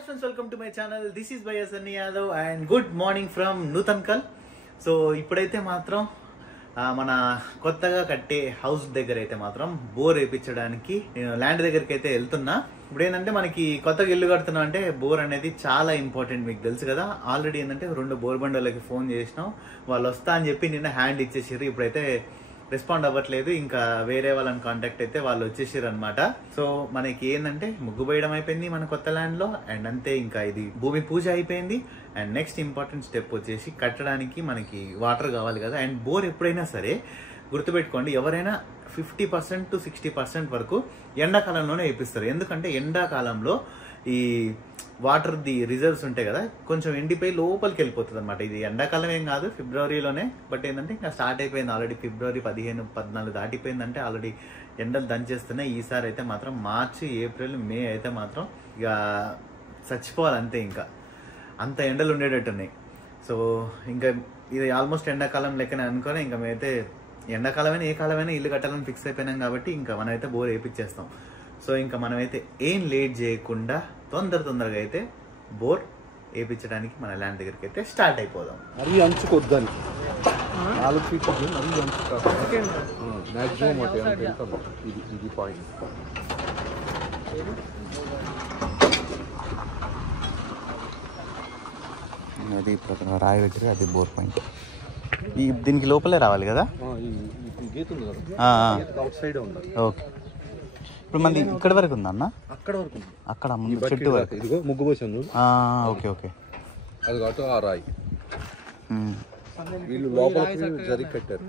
Hi friends, welcome to my channel. This is Bhaiya Sunny Yadav and good morning from Nutankkal. So ఇప్పుడైతే మాత్రం మన కొత్తగా కట్టే house దగ్గర అయితే మాత్రం బోర్ వేయించడానికి నేను ల్యాండ్ దగ్గరికి అయితే వెళ్తున్నా. ఇప్పుడు ఏంటంటే మనకి కొత్తగా ఇల్లు కడుతున్నాం అంటే బోర్ అనేది చాలా ఇంపార్టెంట్, మీకు తెలుసు కదా. ఆల్రెడీ ఏంటంటే 2 బోర్ బండలకి ఫోన్ చేసినాం, వాళ్ళు వస్తా అని చెప్పి నిన్న హ్యాండ్ ఇచ్చేసారు. ఇప్పుడైతే రెస్పాండ్ అవ్వట్లేదు, ఇంకా వేరే వాళ్ళని కాంటాక్ట్ అయితే వాళ్ళు వచ్చేసారు అనమాట. సో మనకి ఏంటంటే ముగ్గు వేయడం అయిపోయింది మన కొత్త ల్యాండ్ లో, అండ్ అంతే ఇంకా ఇది భూమి పూజ అయిపోయింది. అండ్ నెక్స్ట్ ఇంపార్టెంట్ స్టెప్ వచ్చేసి కట్టడానికి మనకి వాటర్ కావాలి కదా. అండ్ బోర్ ఎప్పుడైనా సరే గుర్తుపెట్టుకోండి, ఎవరైనా 50% to 60% వరకు ఎండాకాలంలోనే వేపిస్తారు. ఎందుకంటే ఎండాకాలంలో ఈ వాటర్ ది రిజర్వ్స్ ఉంటాయి కదా, కొంచెం ఎండిపోయి లోపలికి వెళ్ళిపోతుంది అనమాట. ఇది ఎండాకాలం ఏం కాదు, ఫిబ్రవరిలోనే. బట్ ఏంటంటే ఇంకా స్టార్ట్ అయిపోయింది ఆల్రెడీ. ఫిబ్రవరి 15, 14 దాటిపోయిందంటే ఆల్రెడీ ఎండలు దంచేస్తున్నాయి. ఈసారి అయితే మాత్రం మార్చి, ఏప్రిల్, మే అయితే మాత్రం ఇక చచ్చిపోవాలంతే, ఇంకా అంత ఎండలు ఉండేటట్టున్నాయి. సో ఇంకా ఇది ఆల్మోస్ట్ ఎండాకాలం లెక్కనే అనుకొని ఇంకా మేమైతే ఎండాకాలమైనా ఏ కాలమైనా ఇల్లు కట్టాలని ఫిక్స్ అయిపోయినాం కాబట్టి ఇంకా మనమైతే బోర్ వేయించేస్తాం. సో ఇంకా మనమైతే ఏం లేట్ చేయకుండా తొందరగా అయితే బోర్ వేయించడానికి మన ల్యాండ్ దగ్గరికి అయితే స్టార్ట్ అయిపోదాం. అది అంచుకొద్దని 4 ఫీట్ అది అంచు మ్యాక్సిమం అంటే ఎంత వెళ్తాం. ఇది పాయింట్. అది ఇప్పుడు రాయి పెట్టి అది బోర్ పాయింట్. దీనికి లోపలే రావాలి కదా, గీత ఉంది కదా, అవుట్ సైడ్ ఉంది. ఓకే, ఇప్పుడు మంది ఇక్కడ వరకు ఉందా అన్న? అక్కడ వరకు అక్కడ చెట్టు వరకు. ఇదిగో ముగ్గు పోసాను. ఓకే ఓకే, అది కాబట్టి ఆ రాయి వీళ్ళు లోపల జరిగి కట్టారు.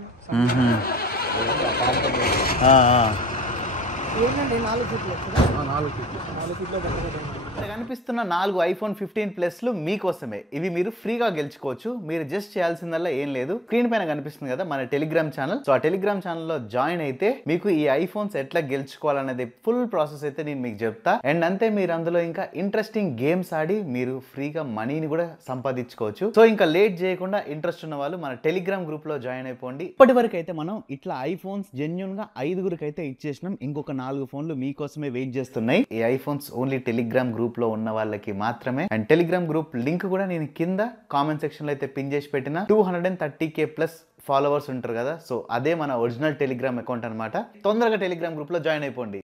కనిపిస్తున్న 4 iPhone 15 ప్లస్లు మీకోసమే. ఇవి మీరు ఫ్రీగా గెలుచుకోవచ్చు. మీరు జస్ట్ చేయాల్సిందల్లా ఏం లేదు, స్క్రీన్ పైన కనిపిస్తుంది కదా మన టెలిగ్రామ్ ఛానల్. సో ఆ టెలిగ్రామ్ ఛానల్లో జాయిన్ అయితే మీకు ఈ ఐఫోన్స్ ఎట్లా గెలుచుకోవాలనేది ఫుల్ ప్రాసెస్ అయితే నేను మీకు చెప్తా. అండ్ అంతే, మీరు అందులో ఇంకా ఇంట్రెస్టింగ్ గేమ్స్ ఆడి మీరు ఫ్రీగా మనీని కూడా సంపాదించుకోవచ్చు. సో ఇంకా లేట్ చేయకుండా ఇంట్రెస్ట్ ఉన్న వాళ్ళు మన టెలిగ్రామ్ గ్రూప్ లో జాయిన్ అయిపోండి. ఇప్పటి వరకు అయితే మనం ఇట్లా ఐఫోన్స్ జెన్యూన్ గా 5గురికి అయితే ఇచ్చేసినాం. ఇంకొక 4 ఫోన్లు మీకోసమే వెయిట్ చేస్తున్నాయి. ఈ ఐఫోన్స్ ఓన్లీ టెలిగ్రామ్ గ్రూప్ లో ఉన్న వాళ్ళకి మాత్రమే. అండ్ టెలిగ్రామ్ గ్రూప్ లింక్ కూడా నేను కింద కామెంట్ సెక్షన్ లో అయితే పిన్ చేసి పెట్టిన. 230K ప్లస్ ఫాలోవర్స్ ఉంటారు కదా, సో అదే మన ఒరిజినల్ టెలిగ్రామ్ అకౌంట్ అనమాట. తొందరగా టెలిగ్రామ్ గ్రూప్ లో జాయిన్ అయిపోండి.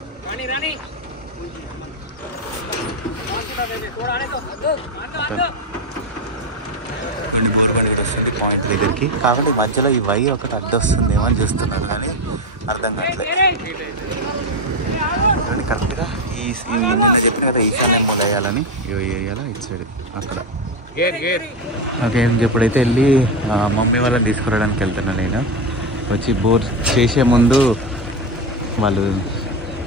వస్తుంది పాయింట్ దగ్గరికి, కాబట్టి మధ్యలో ఈ వై ఒకటి అడ్డొస్తుందేమో అని చూస్తున్నారు, కానీ అర్థం కావట్లేదు. కరెక్ట్గా చెప్పిన కదా ఈశాన్యం మూల వేయాలని, వేయాలా ఇటు సైడ్ అక్కడ. ఓకే, ఇప్పుడైతే వెళ్ళి మమ్మీ వాళ్ళని తీసుకురావడానికి వెళ్తున్నాను నేను. వచ్చి బోర్ చేసే ముందు వాళ్ళు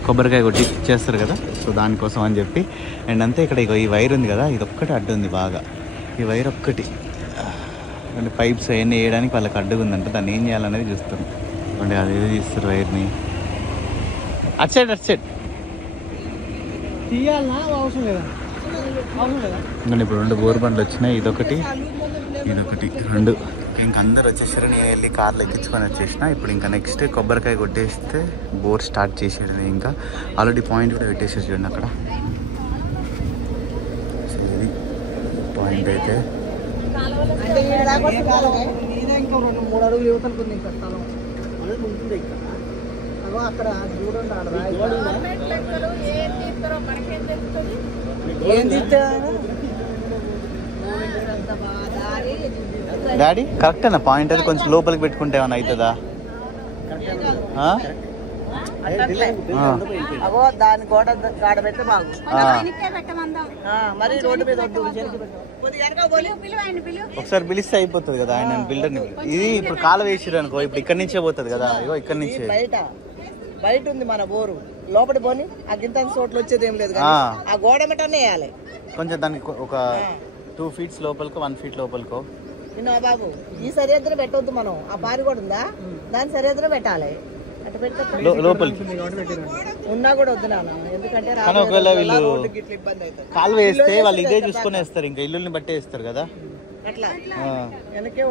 కొబ్బరికాయ కొట్టి ఇచ్చేస్తారు కదా, సో దానికోసం అని చెప్పి. అండ్ అంతే, ఇక్కడ ఈ వైర్ ఉంది కదా, ఇది ఒక్కటి అడ్డు ఉంది బాగా. ఈ వైర్ ఒక్కటి అంటే పైప్స్ అవన్నీ వేయడానికి వాళ్ళకి అడ్డుగా ఉందంట, దాన్ని ఏం చేయాలనేది చూస్తాం. అంటే అదేదో తీస్తారు వైర్ని. అటు సైడ్ ఇప్పుడు 2 బోర్ బండ్లు వచ్చినాయి, ఇదొకటి 2. ఇంక అందరు వచ్చేసారు, నేను వెళ్ళి కార్లో ఎక్కించుకొని వచ్చేసిన. ఇప్పుడు ఇంకా నెక్స్ట్ కొబ్బరికాయ కొట్టేస్తే బోర్ స్టార్ట్ చేసేది. ఇంకా ఆల్రెడీ పాయింట్ కూడా పెట్టేసేసి చూడండి అక్కడ. ఇది పాయింట్ అయితే డాడీ కరెక్టేనా పాయింట్? అది కొంచెం లోపలికి పెట్టుకుంటే ఏమైనా అవుతుందా? దాని గోడ గాడ పెడితే బాగు. మరి రోడ్డు మీద ఒకసారి పిలిస్తే అయిపోతుంది కదా, ఆయన బిల్డర్ని. ఇది ఇప్పుడు కాలు వేసిరు అనుకో, ఇప్పుడు ఇక్కడి నుంచే పోతుంది కదా, ఇగో ఇక్కడి నుంచే. బయట ఉంది మన బోరు, లోపలి పోని ఆ గింత చోట్ల వచ్చేది ఏం లేదు, ఆ గోడ మెటనే వేయాలి. కొంచెం దానికి ఒక 2 feet లోపలికో 1 feet లోపలికో. విన్నా బాబు, ఈ సరిహద్దున పెట్టవద్దు మనం. ఆ పారి కూడా ఉందా, దాని సరిహద్దున పెట్టాలి. అటు పెడితే లోపలికి ఉన్నా కూడా వద్దు నాన్న, ఎందుకంటే ఒకవేళ వీళ్ళు ఇబ్బంది అవుతుంది. కాలు వేస్తే వాళ్ళు ఇదే చూసుకుని వేస్తారు, ఇంకా ఇల్లుని బట్టే వేస్తారు కదా.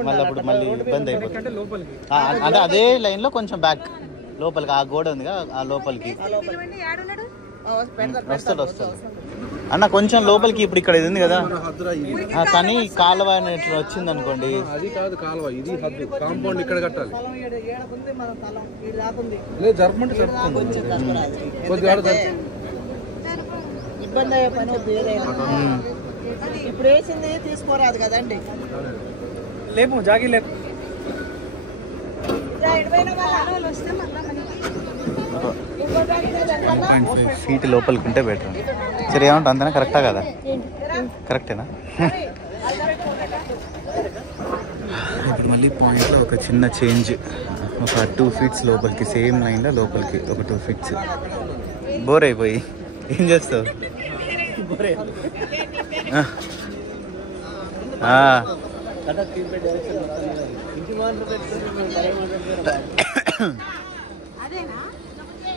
మళ్ళీ అప్పుడు మళ్ళీ ఇబ్బంది అయిపోతుంది. అంటే అదే లైన్ లో కొంచెం బ్యాక్ లోపలికి ఆ గోడ ఉంది ఆ లోపలికి వస్తాడు. అన్న కొంచెం లోపలికి ఇప్పుడు ఇక్కడ ఇది ఉంది కదా మన హద్దురా ఇది. కానీ కాలువ ఇట్లా వచ్చింది అనుకోండి. అది కాదు కాలువ, ఇది హద్దు. కాంపౌండ్ ఇక్కడ కట్టాలి. మన తలం ఇది రాకుంది లేదు జరపమంటే జరుపుతుంది. కొద్దిగా ఇబ్బంది అయ్యే పని వద్దు ఏదైనా. ఇప్పుడు వేసింది తీసుకోరాదు కదండి. లేపు జాగి లేపు. వస్తే మళ్ళీ 2.5 feet లోపలికి ఉంటే బెటర్. సరే ఏమంటా అంతేనా? కరెక్టా కదా? కరెక్టేనా? ఇప్పుడు మళ్ళీ పాయింట్లో ఒక చిన్న చేంజ్, ఒక 2 feet లోపలికి, సేమ్ లైన్లో లోపలికి ఒక 2 feet. బోర్ అయిపోయి ఏం చేస్తావు?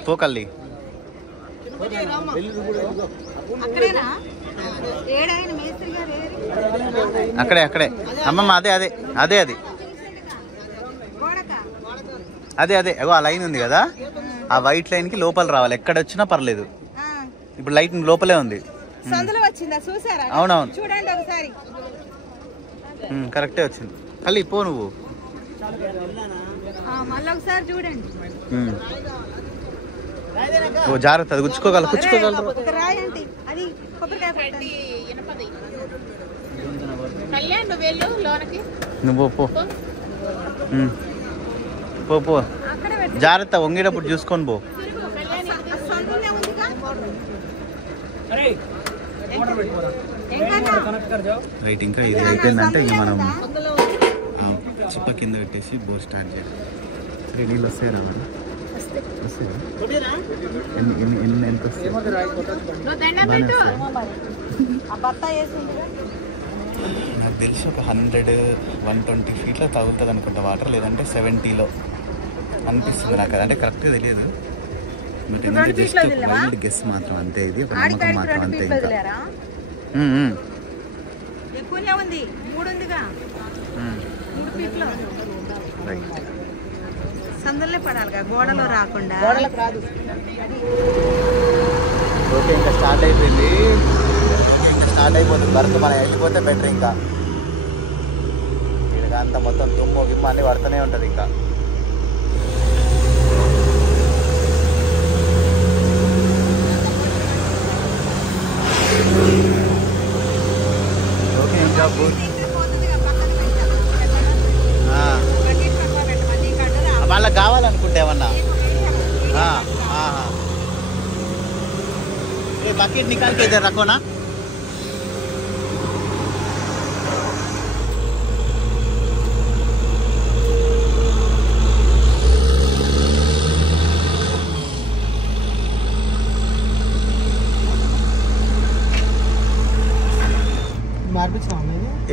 పోకల్లి అక్కడే అక్కడే అమ్మమ్మ. అదే అదే అదే అది అదే అదే ఆ లైన్ ఉంది కదా, ఆ వైట్ లైన్ కి లోపల రావాలి. ఎక్కడ వచ్చినా పర్లేదు. ఇప్పుడు లైట్ లోపలే ఉంది. అవునవును కరెక్టే వచ్చింది. కల్లి పో నువ్వు. ఓ జాగ్రత్త, అది కుచ్చుకోగలరు. నువ్వు పో పో పో, జాగ్రత్త, వంగేటప్పుడు చూసుకొని పో. రైట్, ఇంకా ఇది అయిపోయిందంటే ఇక మనం చిప్ప కింద పెట్టేసి బోర్ స్టార్ట్ చేయాలి. 3 నీళ్ళు వస్తాయి రావాలి. ఎంత వస్తాయి? నాకు తెలిసి ఒక 100-120 feetలో తగులుతుంది అనుకుంటా వాటర్, లేదంటే 70లో అనిపిస్తుంది నాకు. అంటే కరెక్ట్గా తెలియదు, బట్ జస్ట్ వైల్డ్ గెస్ మాత్రం అంతే. ఇది ఒక నమ్మకం మాత్రం అంతే. ఇంకా రైట్, సందులే పడాలి, గోడలో రాకుండా. ఓకే, ఇంకా స్టార్ట్ అయిపోయింది. ఇంకా స్టార్ట్ అయిపోతుంది వర్క్. మనం వెళ్ళిపోతే బెటర్. ఇంకా ఇక్కడ అంతా మొత్తం దుమ్ము గిమ్మ అన్నీ పడుతూనే ఉంటుంది. ఇంకా ఓకే, ఇంకా వాళ్ళకి కావాలనుకుంటే ఏమన్నా बकेट निकाल के इधर रखो ना.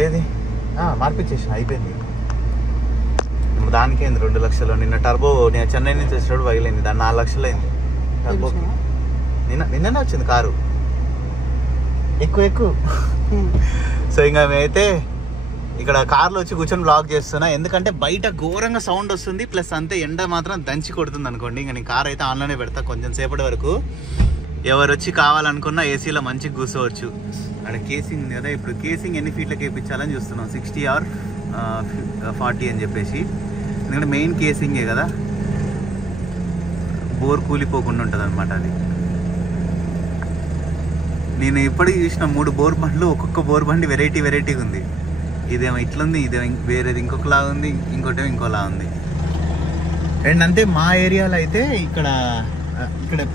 ఏది మార్పిచ్చేసిన అయిపోయింది. దానికి అయింది 2 లక్షలు. నిన్న టర్బో నేను చెన్నై నుంచి వచ్చేటప్పుడు పగిలింది, దాన్ని 4 లక్షలు అయింది టర్బోకి. నిన్ననే వచ్చింది కారు. ఎక్కువ సో ఇంకా మేమైతే ఇక్కడ కార్లో వచ్చి కూర్చొని బ్లాగ్ చేస్తున్నా, ఎందుకంటే బయట ఘోరంగా సౌండ్ వస్తుంది, ప్లస్ అంతే ఎండ మాత్రం దంచి కొడుతుంది అనుకోండి. ఇంకా నేను కార్ అయితే ఆన్లోనే పెడతా కొంచెం సేపటి వరకు. ఎవరు వచ్చి కావాలనుకున్నా ఏసీలో మంచిగా కూర్చోవచ్చు. అక్కడ కేసింగ్ ఉంది కదా, ఇప్పుడు కేసింగ్ ఎన్ని ఫీట్లకి వేయించాలని చూస్తున్నాం, 60 or 40 అని చెప్పేసి. ఎందుకంటే మెయిన్ కేసింగే కదా, బోర్ కూలిపోకుండా ఉంటుంది అనమాట అది. నేను ఇప్పటికీ చూసిన 3 బోర్ బండ్లు, ఒక్కొక్క బోర్ బండి వెరైటీగా ఉంది. ఇదేమో ఇట్లుంది, ఇదేమో వేరేది ఇంకొకలా ఉంది, ఇంకోటేమో ఇంకోలా ఉంది. అండ్ అంతే మా ఏరియాలో అయితే ఇక్కడ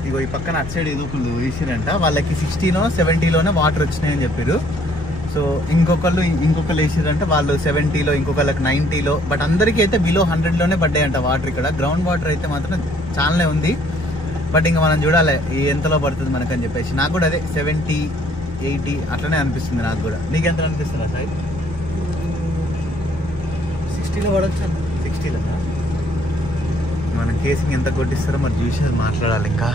ఇగో ఈ పక్కన అటు సైడ్ ఎదుగులు వేసిరంట, వాళ్ళకి 60లో 70లోనే వాటర్ వచ్చినాయని చెప్పారు. సో ఇంకొకళ్ళు వేసిరంట, వాళ్ళు 70లో, ఇంకొకళ్ళకి 90లో, బట్ అందరికీ అయితే బిలో 100లోనే పడ్డాయంట వాటర్. ఇక్కడ గ్రౌండ్ వాటర్ అయితే మాత్రం చాలానే ఉంది, బట్ ఇంకా మనం చూడాలి ఎంతలో పడుతుంది మనకని చెప్పేసి. నాకు కూడా అదే 70-80 అట్లనే అనిపిస్తుంది నాకు కూడా. నీకు ఎంత అనిపిస్తుందా సార్? 60లో పడవచ్చు. 60లో మనం కేసింగ్ ఎంత కొట్టిస్తారో మరి చూసి మాట్లాడాలి. ఇంకా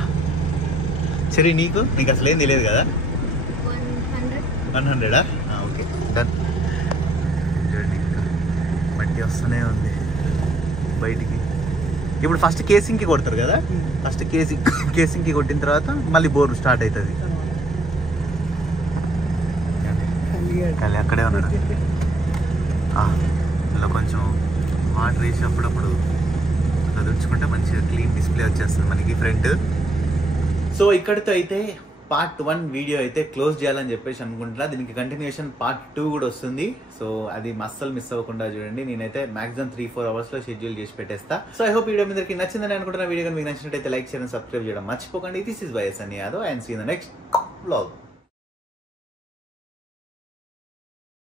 సరే, నీకు అసలు ఏం తెలియదు కదా. 100 ఓకే డన్. ఇంకా మట్టి వస్తూనే ఉంది బయటికి. ఇప్పుడు ఫస్ట్ కేసింగ్కి కొడతారు కదా, ఫస్ట్ కేసింగ్కి కొట్టిన తర్వాత మళ్ళీ బోర్ స్టార్ట్ అవుతుంది. కలి అక్కడే ఉన్నాడు. ఇలా కొంచెం వాటర్ వేసి అప్పుడప్పుడు అలా దుడుచుకుంటే మంచిగా క్లీన్ డిస్ప్లే వచ్చేస్తుంది మనకి ఫ్రంట్. సో ఇక్కడితో అయితే పార్ట్ 1 వీడియో అయితే క్లోజ్ చేయాలని చెప్పేసి అనుకుంటున్నా. దీనికి కంటిన్యూషన్ పార్ట్ 2 కూడా వస్తుంది. సో అది అస్సలు మిస్ అవ్వకుండా చూడండి. నేనైతే మాక్సిమం 3-4 అవర్స్ లో షెడ్యూల్ చేసి పెట్టేస్తా. సో ఐ హోప్ వీడియో మీ అందరికి నచ్చిందని అనుకుంటున్నా. వీడియో మీకు నచ్చినట్టయితే లైక్ చేయడం, సబ్స్క్రైబ్ చేయడం మర్చిపోకండి. This is by Sunny Yadav and see in the next vlog.